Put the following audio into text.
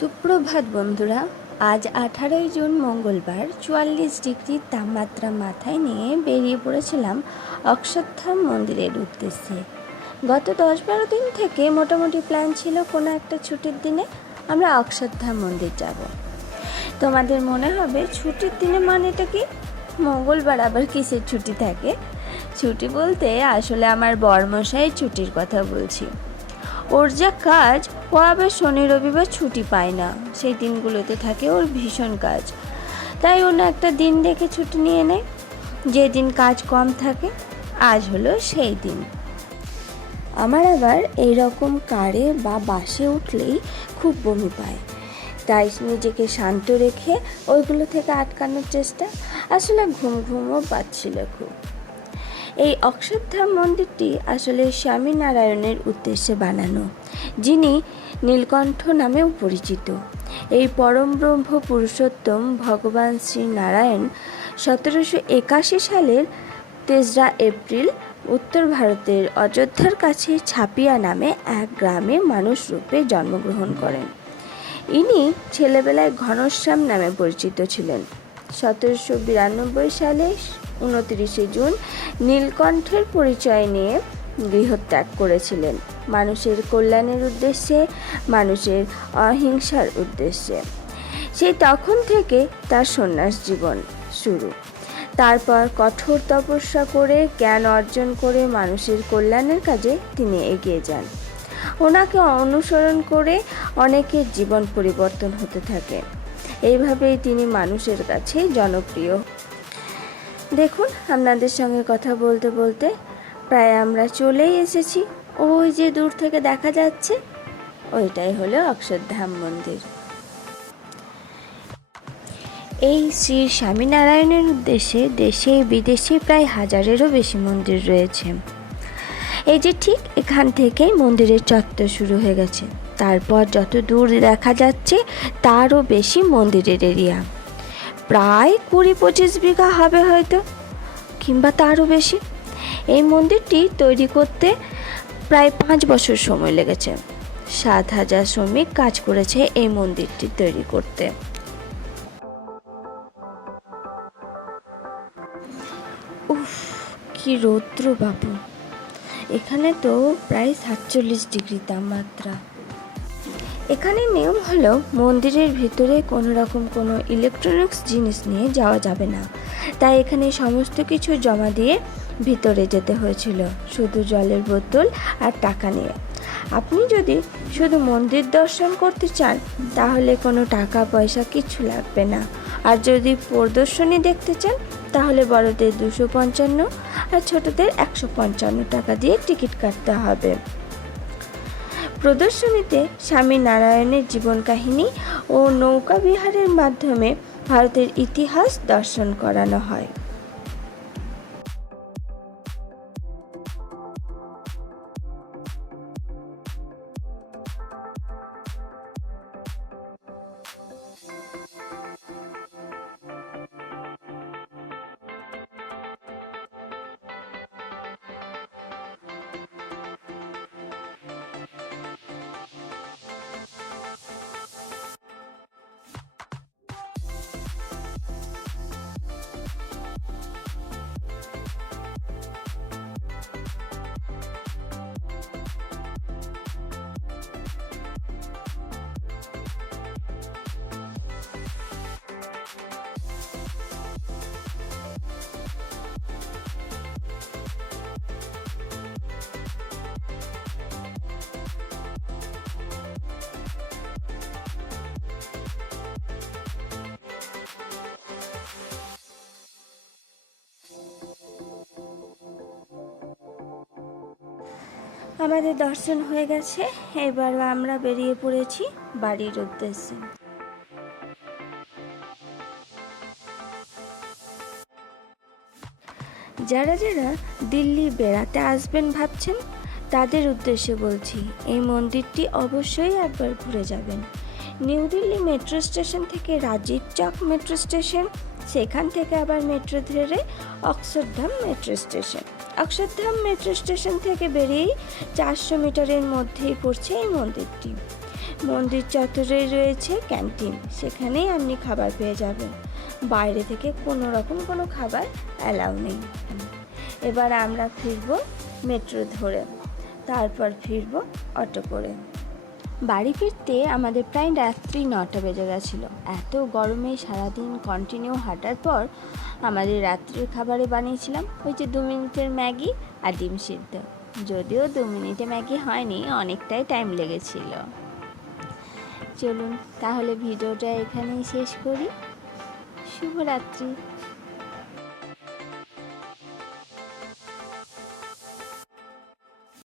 সুপ্রভাত বন্ধুরা। আজ 18 জুন মঙ্গলবার 44 ডিগ্রি তাপমাত্রা মাথায় নিয়ে বেরিয়ে পড়েছিলাম অক্ষরধাম মন্দিরের উদ্দেশ্যে। গত 10-12 দিন থেকে মোটামুটি প্ল্যান ছিল কোনো একটা ছুটির দিনে আমরা অক্ষরধাম মন্দির যাব। তোমাদের মনে হবে ছুটির দিনে মানেটা কি, মঙ্গলবার আবার কিসের ছুটি থাকে? ছুটি বলতে আসলে আমার বরমশাইয়ের ছুটির কথা বলছি। ওর যা কাজ, ও আবার শনি রবিবার ছুটি পায় না, সেই দিনগুলোতে থাকে ওর ভীষণ কাজ। তাই অন্য একটা দিন দেখে ছুটি নিয়ে নেয়, যেদিন কাজ কম থাকে। আজ হলো সেই দিন। আমার আবার এই রকম কারে বা বাসে উঠলেই খুব বমি পায়, তাই নিজেকে শান্ত রেখে ওইগুলো থেকে আটকানোর চেষ্টা। আসলে ঘুমও পাচ্ছিল খুব। এই অক্ষরধাম মন্দিরটি আসলে স্বামীনারায়ণের উদ্দেশ্যে বানানো, যিনি নীলকণ্ঠ নামেও পরিচিত। এই পরম ব্রহ্ম পুরুষোত্তম ভগবান শ্রী নারায়ণ 1781 সালের 3রা এপ্রিল উত্তর ভারতের অযোধ্যার কাছে ছাপিয়া নামে এক গ্রামে মানুষ রূপে জন্মগ্রহণ করেন। ইনি ছেলেবেলায় ঘনশ্যাম নামে পরিচিত ছিলেন। 1792 সালে 29 জুন নীলকণ্ঠের পরিচয় নিয়ে গৃহত্যাগ করেছিলেন, মানুষের কল্যাণের উদ্দেশ্যে, মানুষের অহিংসার উদ্দেশ্যে। সেই তখন থেকে তার সন্ন্যাস জীবন শুরু। তারপর কঠোর তপস্যা করে জ্ঞান অর্জন করে মানুষের কল্যাণের কাজে তিনি এগিয়ে যান। ওনাকে অনুসরণ করে অনেকের জীবন পরিবর্তন হতে থাকে। এইভাবেই তিনি মানুষের কাছে জনপ্রিয়। দেখুন, আপনাদের সঙ্গে কথা বলতে বলতে প্রায় আমরা চলেই এসেছি। ওই যে দূর থেকে দেখা যাচ্ছে, ওইটাই হলো অক্ষরধাম মন্দির। এই শ্রী স্বামীনারায়ণের উদ্দেশ্যে দেশে বিদেশে প্রায় 1000-এরও বেশি মন্দির রয়েছে। এই যে ঠিক এখান থেকেই মন্দিরের চত্বর শুরু হয়ে গেছে। তারপর যত দূর দেখা যাচ্ছে তারও বেশি মন্দিরের এরিয়া, প্রায় 20-25 বিঘা হবে হয়তো, কিংবা তারও বেশি। এই মন্দিরটি তৈরি করতে প্রায় 5 বছর সময় লেগেছে। 7000 শ্রমিক কাজ করেছে এই মন্দিরটি তৈরি করতে। উফ, কি রৌদ্র বাবু! এখানে তো প্রায় 47 ডিগ্রি তাপমাত্রা। এখানে নিয়ম হলো মন্দিরের ভিতরে কোনো রকম কোনো ইলেকট্রনিক্স জিনিস নিয়ে যাওয়া যাবে না, তাই এখানে সমস্ত কিছু জমা দিয়ে ভিতরে যেতে হয়েছিল, শুধু জলের বোতল আর টাকা নিয়ে। আপনি যদি শুধু মন্দির দর্শন করতে চান তাহলে কোনো টাকা পয়সা কিছু লাগবে না, আর যদি প্রদর্শনী দেখতে চান তাহলে বড়দের 255 আর ছোটদের 155 টাকা দিয়ে টিকিট কাটতে হবে। প্রদর্শনীতে স্বামী নারায়ণের জীবন কাহিনী ও নৌকা বিহারের মাধ্যমে ভারতের ইতিহাস দর্শন করানো হয়। আমাদের দর্শন হয়ে গেছে, এবার আমরা বেরিয়ে পড়েছি বাড়ির উদ্দেশ্যে। যারা যারা দিল্লি বেড়াতে আসবেন ভাবছেন তাদের উদ্দেশ্যে বলছি, এই মন্দিরটি অবশ্যই একবার ঘুরে যাবেন। নিউ দিল্লি মেট্রো স্টেশন থেকে রাজীব চক মেট্রো স্টেশন, সেখান থেকে আবার মেট্রো ধরে Akshardham metro station. Akshardham metro station থেকে বেরিয়েই 400 মিটারের মধ্যেই পড়ছে এই মন্দিরটি। মন্দির চত্বরে রয়েছে ক্যান্টিন, সেখানেই আপনি খাবার পেয়ে যাবেন। বাইরে থেকে কোনো রকম কোনো খাবার অ্যালাউ নেই। এবার আমরা ফিরবো মেট্রো ধরে, তারপর ফিরবো অটো করে। বাড়ি ফিরতে আমাদের প্রায় রাত্রি 9টা বেজে গেছিলো। এত গরমে সারাদিন কন্টিনিউ হাঁটার পর আমাদের রাত্রির খাবারে বানিয়েছিলাম ওই যে 2 মিনিটের ম্যাগি আর ডিম সিদ্ধ। যদিও 2 মিনিটে ম্যাগি হয়নি, অনেকটাই টাইম লেগেছিল। চলুন তাহলে ভিডিওটা এখানেই শেষ করি। শুভরাত্রি।